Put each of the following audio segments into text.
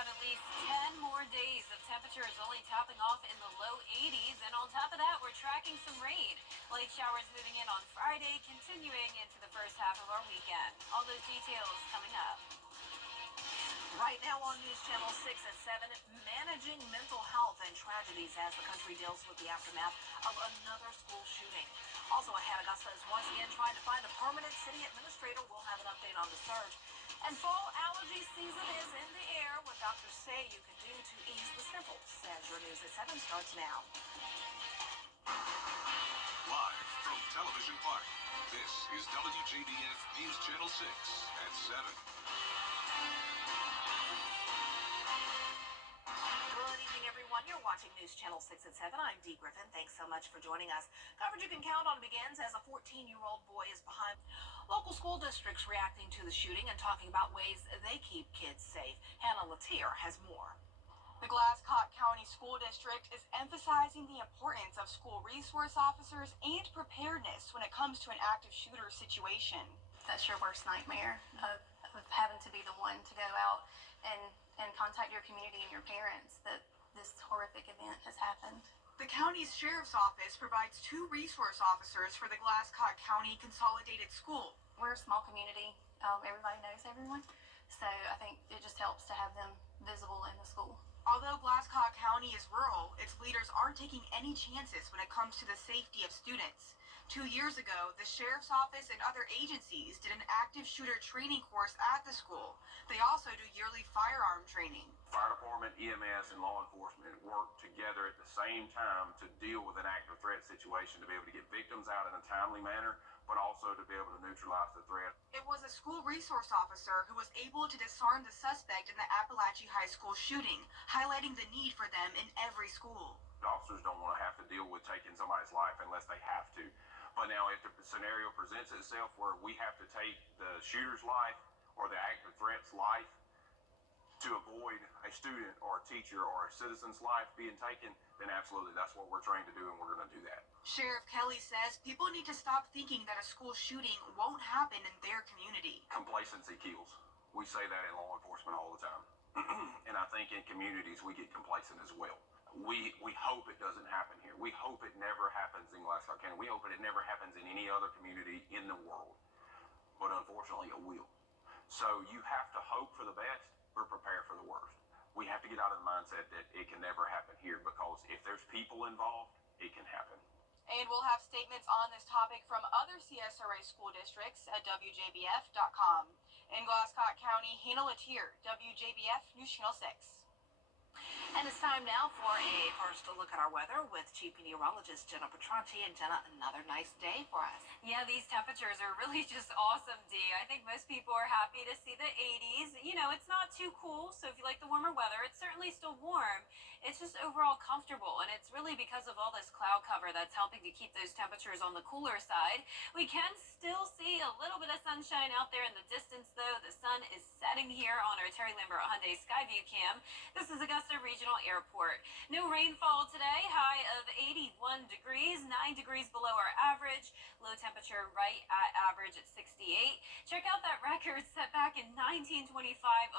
have at least 10 more days of temperatures only topping off in the low 80s. And on top of that, we're tracking some rain. Light showers moving in on Friday, continuing into the first half of our weekend. All those details coming up. Right now on News Channel 6 at 7, managing mental health and tragedies as the country deals with the aftermath of another school shooting. Also ahead, Augusta is once again trying to find a permanent city administrator. We'll have an update on the search. And fall allergy season is in the air. What doctors say you can do to ease the sniffles. As your News at 7 starts now. Live from Television Park, this is WJBF News Channel 6 at 7. Good evening, everyone. You're watching News Channel 6 at 7. I'm Dee Griffin. Thanks so much for joining us. Coverage you can count on begins as a 14-year-old boy is behind. Local school districts reacting to the shooting and talking about ways they keep kids safe. Hannah Latier has more. The Glasscock County School District is emphasizing the importance of school resource officers and preparedness when it comes to an active shooter situation. That's your worst nightmare of having to be the one to go out and contact your community and your parents that this horrific event has happened. The county's sheriff's office provides 2 resource officers for the Glasscock County Consolidated School. We're a small community. Everybody knows everyone. So I think it just helps to have them visible in the school. Although Glasscock County is rural, its leaders aren't taking any chances when it comes to the safety of students. 2 years ago, the sheriff's office and other agencies did an active shooter training course at the school. They also do yearly firearm training. Fire department, EMS, and law enforcement work together at the same time to deal with an active threat situation, to be able to get victims out in a timely manner, but also to be able to neutralize the threat. It was a school resource officer who was able to disarm the suspect in the Appalachia High School shooting, highlighting the need for them in every school. The officers don't want to have to deal with taking somebody's life unless they have to. But now if the scenario presents itself where we have to take the shooter's life or the active threat's life to avoid a student or a teacher or a citizen's life being taken, then absolutely that's what we're trained to do, and we're going to do that. Sheriff Kelly says people need to stop thinking that a school shooting won't happen in their community. Complacency kills. We say that in law enforcement all the time. And I think in communities we get complacent as well. We hope it doesn't happen here. We hope it never happens in Glasscock County. We hope it never happens in any other community in the world. But unfortunately it will. So you have to hope for the best, but prepare for the worst. We have to get out of the mindset that it can never happen here, because if there's people involved, it can happen. And we'll have statements on this topic from other CSRA school districts at WJBF.com. In Glasscock County, Hannah Latier, WJBF News Channel 6. And it's time now for a first look at our weather with Chief Meteorologist Jenna Petranti. And Jenna, another nice day for us. Yeah, these temperatures are really just awesome, Dee. I think most people are happy to see the 80s. You know, it's not too cool, so if you like the warmer weather, it's certainly still warm. It's just overall comfortable, and it's really because of all this cloud cover that's helping to keep those temperatures on the cooler side. We can still see a little bit of sunshine out there in the distance, though. The sun is setting here on our Terry Lambert Hyundai Skyview cam. This is Augusta Regional Airport. No rainfall today, high of 81 degrees, 9 degrees below our average. Low temperature right at average at 68. Check out that record set back in 1925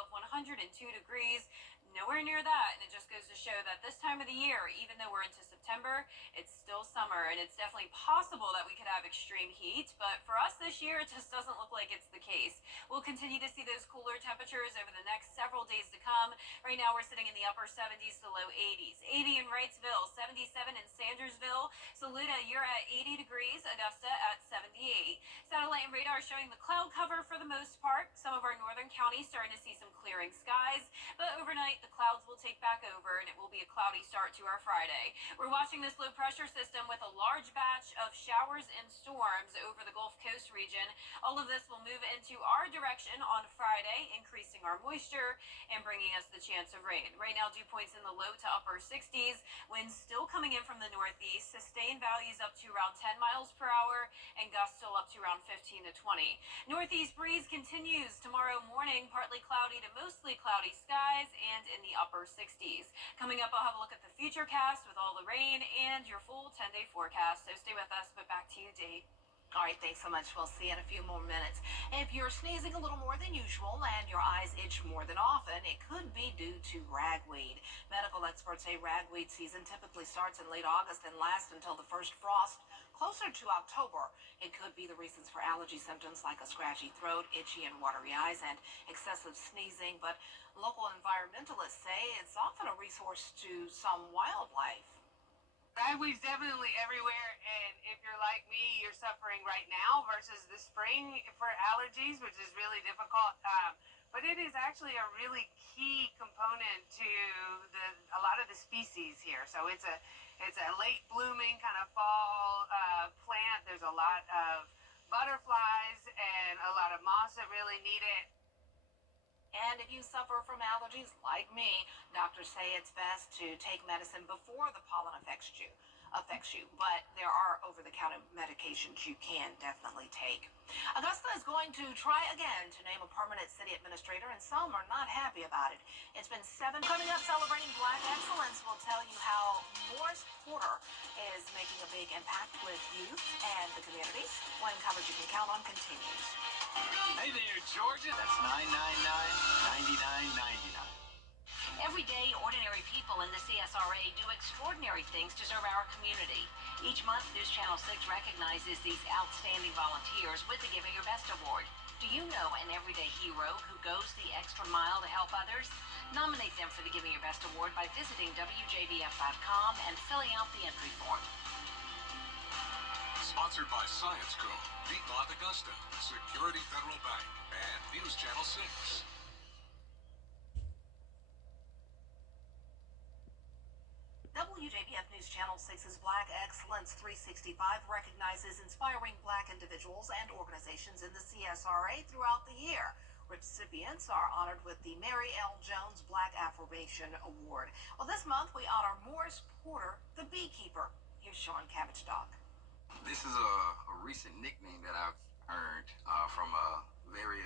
of 102 degrees. Nowhere near that, and it just goes to show that this time of the year, even though we're into September, it's still summer, and it's definitely possible that we could have extreme heat, but for us this year, it just doesn't look like it's the case. We'll continue to see those cooler temperatures over the next several days to come. Right now, we're sitting in the upper 70s to low 80s. 80 in Wrightsville, 77 in Sandersville. Saluda, you're at 80 degrees. Augusta at 78. Satellite and radar showing the cloud cover for the most part. Some of our northern counties starting to see some clearing skies, but overnight, the clouds will take back over, and it will be a cloudy start to our Friday. We're watching this low pressure system with a large batch of showers and storms over the Gulf Coast region. All of this will move into our direction on Friday, increasing our moisture and bringing us the chance of rain. Right now, dew points in the low to upper 60s. Winds still coming in from the northeast. Sustained values up to around 10 miles per hour, and gusts still up to around 15 to 20. Northeast breeze continues tomorrow morning, partly cloudy to mostly cloudy skies, and in the upper 60s. Coming up, I'll have a look at the futurecast with all the rain and your full 10-day forecast. So stay with us, but back to you, Dee. All right, thanks so much. We'll see you in a few more minutes. If you're sneezing a little more than usual and your eyes itch more than often, it could be due to ragweed. Medical experts say ragweed season typically starts in late August and lasts until the first frost closer to October. It could be the reasons for allergy symptoms like a scratchy throat, itchy and watery eyes, and excessive sneezing. But local environmentalists say it's often a resource to some wildlife. Ragweed's definitely everywhere, and if you're like me, you're suffering right now versus the spring for allergies, which is really difficult. But it is actually a really key component to a lot of the species here. So it's a late blooming kind of fall plant. There's a lot of butterflies and a lot of moths that really need it. And if you suffer from allergies like me, doctors say it's best to take medicine before the pollen affects you. But there are over-the-counter medications you can definitely take. Augusta is going to try again to name a permanent city administrator, and some are not happy about it. It's been 7 coming up. Celebrating Black excellence, we'll tell you how Morris Porter is making a big impact with youth and the community. When coverage you can count on continues. Hey there, Georgia. That's $999.99. Every day, ordinary people in the CSRA do extraordinary things to serve our community. Each month, News Channel 6 recognizes these outstanding volunteers with the Giving Your Best Award. Do you know an everyday hero who goes the extra mile to help others? Nominate them for the Giving Your Best Award by visiting WJBF.com and filling out the entry form. Sponsored by Science Co., Piedmont Augusta, Security Federal Bank, and News Channel 6. WJBF News Channel 6's Black Excellence 365 recognizes inspiring Black individuals and organizations in the CSRA throughout the year. Recipients are honored with the Mary L. Jones Black Affirmation Award. Well, this month we honor Morris Porter, the beekeeper. Here's Sean Cabbage Dog. This is a recent nickname that I've earned from a very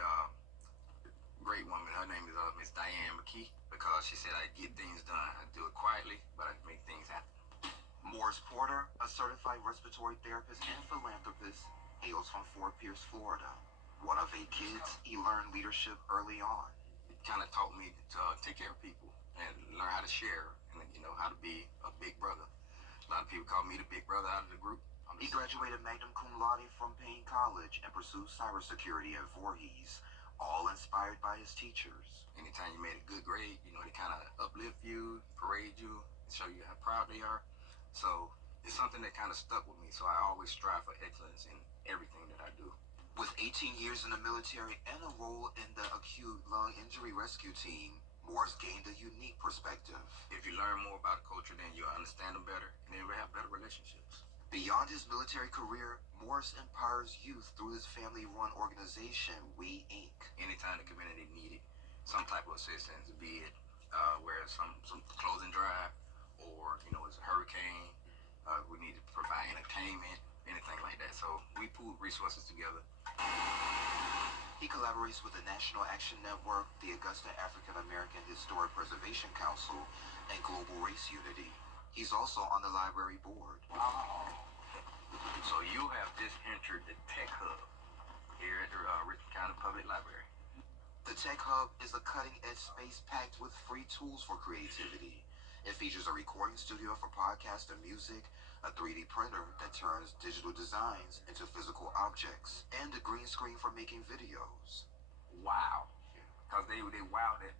great woman. Her name is Miss Diane McKee, because she said I get things done. I do it quietly, but I make things happen. Morris Porter, a certified respiratory therapist and philanthropist, hails from Fort Pierce, Florida. One of 8 kids, he learned leadership early on. It kind of taught me to take care of people and learn how to share and, how to be a big brother. A lot of people call me the big brother out of the group. He graduated magna cum laude from Payne College and pursued cybersecurity at Voorhees, all inspired by his teachers. Anytime you made a good grade, they kind of uplift you, parade you, and show you how proud they are. So it's something that kind of stuck with me. So I always strive for excellence in everything that I do. With 18 years in the military and a role in the acute lung injury rescue team, Morris gained a unique perspective. If you learn more about a culture, then you'll understand them better, and then we'll have better relationships. Beyond his military career, Morris empowers youth through his family-run organization, We Inc. Anytime the community needed some type of assistance, be it where some clothing drive, or it's a hurricane, we need to provide entertainment, anything like that. So we pool resources together. He collaborates with the National Action Network, the Augusta African American Historic Preservation Council, and Global Race Unity. He's also on the library board. Wow. So you have just entered the Tech Hub here at the Richland County Public Library. The Tech Hub is a cutting-edge space packed with free tools for creativity. It features a recording studio for podcasts and music, a 3D printer that turns digital designs into physical objects, and a green screen for making videos. Wow. Because they wow that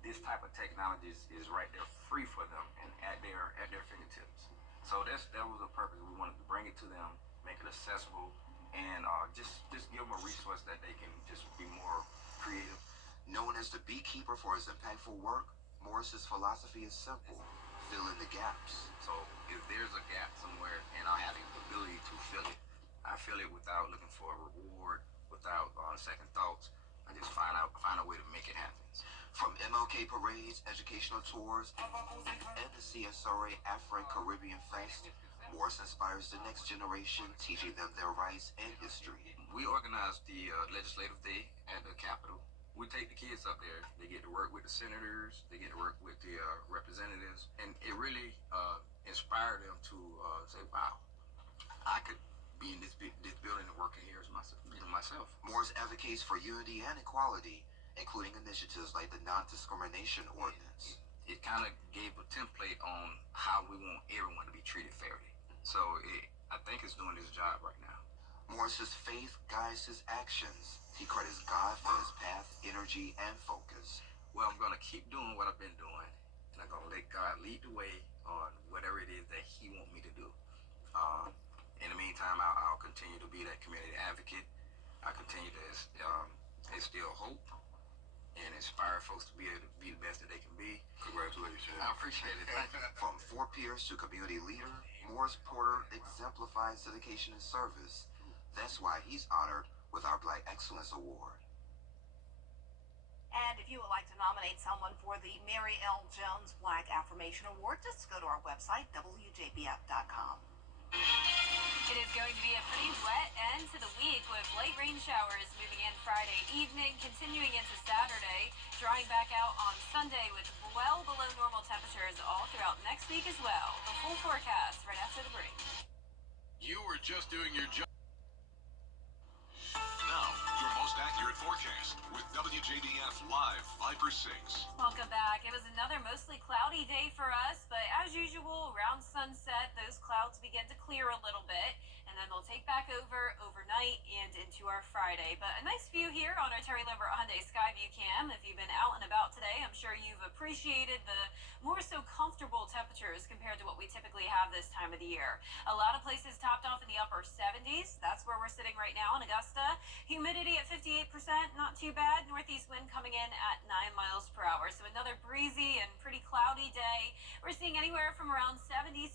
this type of technology is right there, free for them and at their fingertips. So that was the purpose. We wanted to bring it to them, make it accessible, and just give them a resource that they can just be more creative. Known as the beekeeper for his impactful work, Morris's philosophy is simple: fill in the gaps. So if there's a gap somewhere and I have the ability to fill it, I fill it without looking for a reward, without second thoughts. I just find a way to make it happen. From MLK parades, educational tours, and the CSRA Afro-Caribbean Fest, Morris inspires the next generation, teaching them their rights and history. We organize the Legislative Day at the Capitol. We take the kids up there. They get to work with the senators. They get to work with the representatives. And it really inspired them to say, wow, I could be in this building and working here as myself. Morris advocates for unity and equality, including initiatives like the non-discrimination ordinance. It kind of gave a template on how we want everyone to be treated fairly. So I think it's doing its job right now. Morris's faith guides his actions. He credits God for his path, energy, and focus. Well, I'm going to keep doing what I've been doing, and I'm going to let God lead the way on whatever it is that he wants me to do. In the meantime, I'll continue to be that community advocate. I continue to instill hope and inspire folks to be able to be the best that they can be. Congratulations. I appreciate it. Thank you. From four peers to community leader, Morris Porter exemplifies dedication and service. That's why he's honored with our Black Excellence Award. And if you would like to nominate someone for the Mary L. Jones Black Affirmation Award, just go to our website, WJBF.com. It is going to be a pretty wet end to the week with light rain showers moving in Friday evening, continuing into Saturday, drying back out on Sunday with well below normal temperatures all throughout next week as well. The full forecast right after the break. You were just doing your job. Now, your most accurate forecast with WJBF Live Viper 6. Welcome back. It was another mostly cloudy day for us, but as usual, around sunset, those clouds begin to clear a little bit, and then they'll take back over overnight and into our Friday. But a nice view here on our Terry Lambert Hyundai Skyview Cam. If you've been out and about today, I'm sure you've appreciated the more so comfortable temperatures compared to what we typically have this time of the year. A lot of places topped off in the upper 70s. That's where we're sitting right now in Augusta. Humidity at 58%, not too bad. Northeast wind coming in at 9 miles per hour. So another breezy and pretty cloudy day. We're seeing anywhere from around 77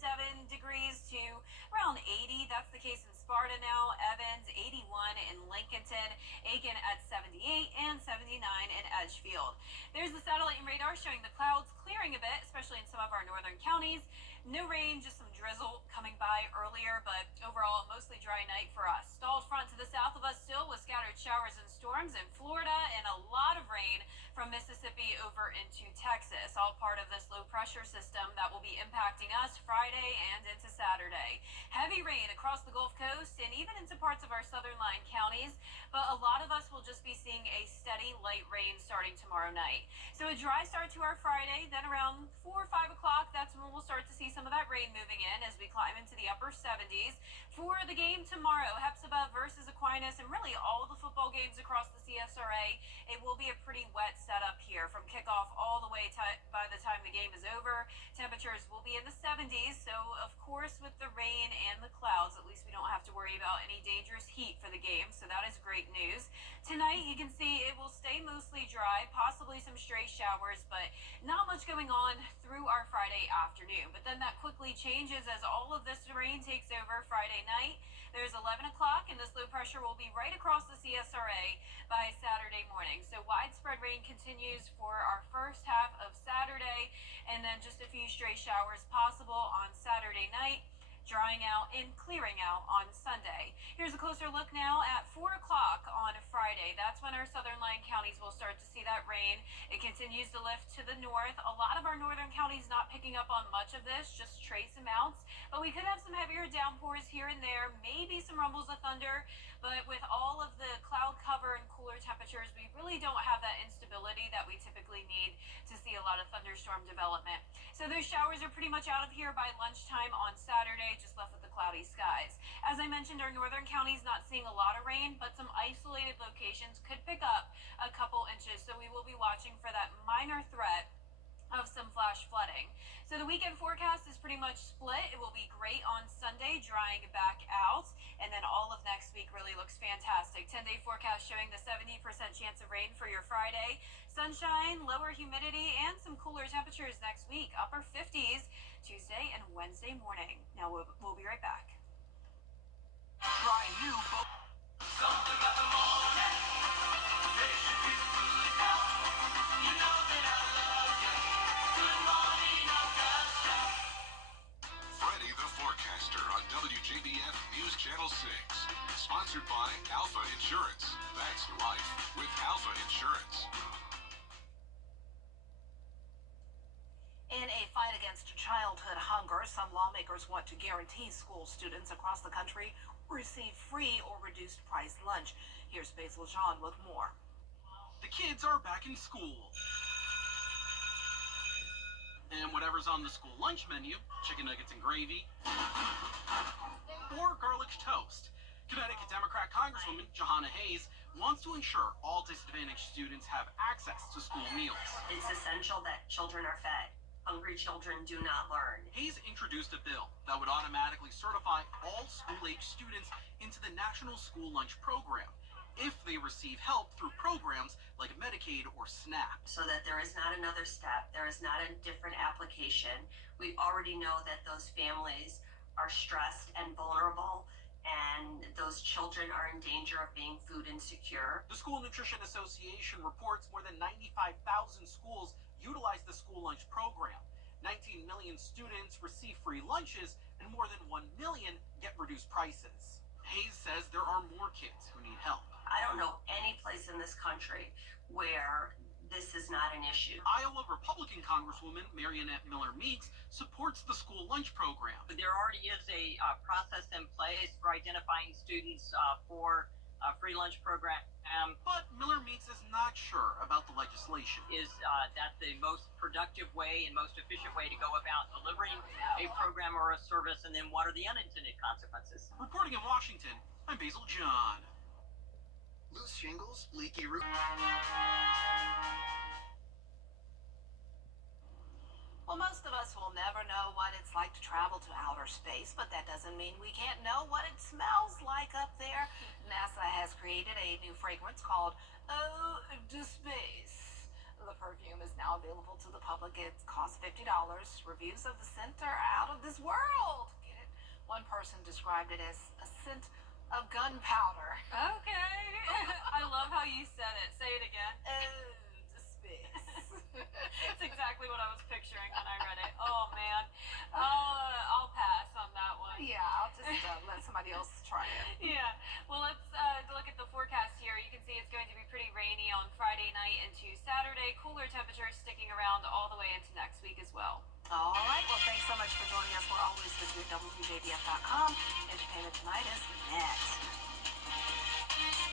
degrees to around 80. That's the case in Sparta now, Evans 81 in Lincolnton, Aiken at 78 and 79 in Edgefield. There's the satellite and radar showing the clouds clearing a bit, especially in some of our northern counties. No rain, just some drizzle coming by earlier, but overall mostly dry night for us. Stalled front to the south of us still with scattered showers and storms in Florida and a lot of rain from Mississippi over into Texas, all part of this low pressure system that will be impacting us Friday and into Saturday. Heavy rain across the Gulf Coast and even into parts of our southern line counties, but a lot of us will just be seeing a steady light rain starting tomorrow night. So a dry start to our Friday, then around 4 or 5 o'clock, that's when we'll start to see some of that rain moving in as we climb into the upper 70s. For the game tomorrow, Hepzibah versus Aquinas, and really all the football games across the CSRA, it will be a pretty wet setup here from kickoff all the way by the time the game is over. Temperatures will be in the 70s, so of course with the rain and the clouds, at least we don't have to worry about any dangerous heat for the game, so that is great news. Tonight, you can see it will stay mostly dry, possibly some stray showers, but not much going on through our Friday afternoon. But then that quickly changes as all of this rain takes over Friday night. There's 11 o'clock, and this low pressure will be right across the CSRA by Saturday morning. So widespread rain continues for our first half of Saturday, and then just a few stray showers possible on Saturday night, drying out and clearing out on Sunday. Here's a closer look now at 4 o'clock on Friday. That's when our southern line counties will start to see that rain. It continues to lift to the north. A lot of our northern counties not picking up on much of this, just trace amounts. But we could have some heavier downpours here and there, maybe some rumbles of thunder. But with all of the cloud cover and cooler temperatures, we really don't have that instability that we typically need to see a lot of thunderstorm development. So those showers are pretty much out of here by lunchtime on Saturday, just left with the cloudy skies. As I mentioned, our northern counties not seeing a lot of rain, but some isolated locations could pick up a couple inches. So we will be watching for that minor threat of some flash flooding. So the weekend forecast is pretty much split. It will be great on Sunday, drying back out, and then all of next week really looks fantastic. 10-day forecast showing the 70% chance of rain for your Friday. Sunshine, lower humidity, and some cooler temperatures next week. Upper 50s Tuesday and Wednesday morning. Now we'll be right back. Try new something about the morning. Makes you feel good now. You know that I love you. Good morning, Augusta. Freddie the Forecaster on WJBF News Channel 6. Sponsored by Alpha Insurance. That's life with Alpha Insurance. In a fight against childhood hunger, some lawmakers want to guarantee school students across the country receive free or reduced price lunch. Here's Basil John with more. The kids are back in school. And whatever's on the school lunch menu, chicken nuggets and gravy, or garlic toast. Connecticut Democrat Congresswoman Johanna Hayes wants to ensure all disadvantaged students have access to school meals. It's essential that children are fed. Hungry children do not learn. Hayes introduced a bill that would automatically certify all school-age students into the National School Lunch Program if they receive help through programs like Medicaid or SNAP. So that there is not another step, there is not a different application. We already know that those families are stressed and vulnerable, and those children are in danger of being food insecure. The School Nutrition Association reports more than 95,000 schools utilize the school lunch program. 19 million students receive free lunches, and more than 1 million get reduced prices. Hayes says there are more kids who need help. I don't know any place in this country where this is not an issue. Iowa Republican Congresswoman Marionette Miller Meeks supports the school lunch program. There already is a process in place for identifying students for a free lunch program. But Miller Meeks is not sure about the legislation. Is that the most productive way and most efficient way to go about delivering a program or a service, and then what are the unintended consequences? Reporting in Washington, I'm Basil John. Loose shingles, leaky roof. Well, most of us will never know what it's like to travel to outer space, but that doesn't mean we can't know what it smells like up there. NASA has created a new fragrance called Eau de Space. The perfume is now available to the public. It costs $50. Reviews of the scent are out of this world. Get it? One person described it as a scent of gunpowder. Okay. I love how you said it. Say it again. Eau de Space. It's exactly what I was picturing when I read it. Oh man, I'll pass on that one. Yeah, I'll just let somebody else try it. Yeah. Well, let's look at the forecast here. You can see it's going to be pretty rainy on Friday night into Saturday. Cooler temperatures sticking around all the way into next week as well. All right. Well, thanks so much for joining us. We're always with you at WJBF.com. Entertainment Tonight is next.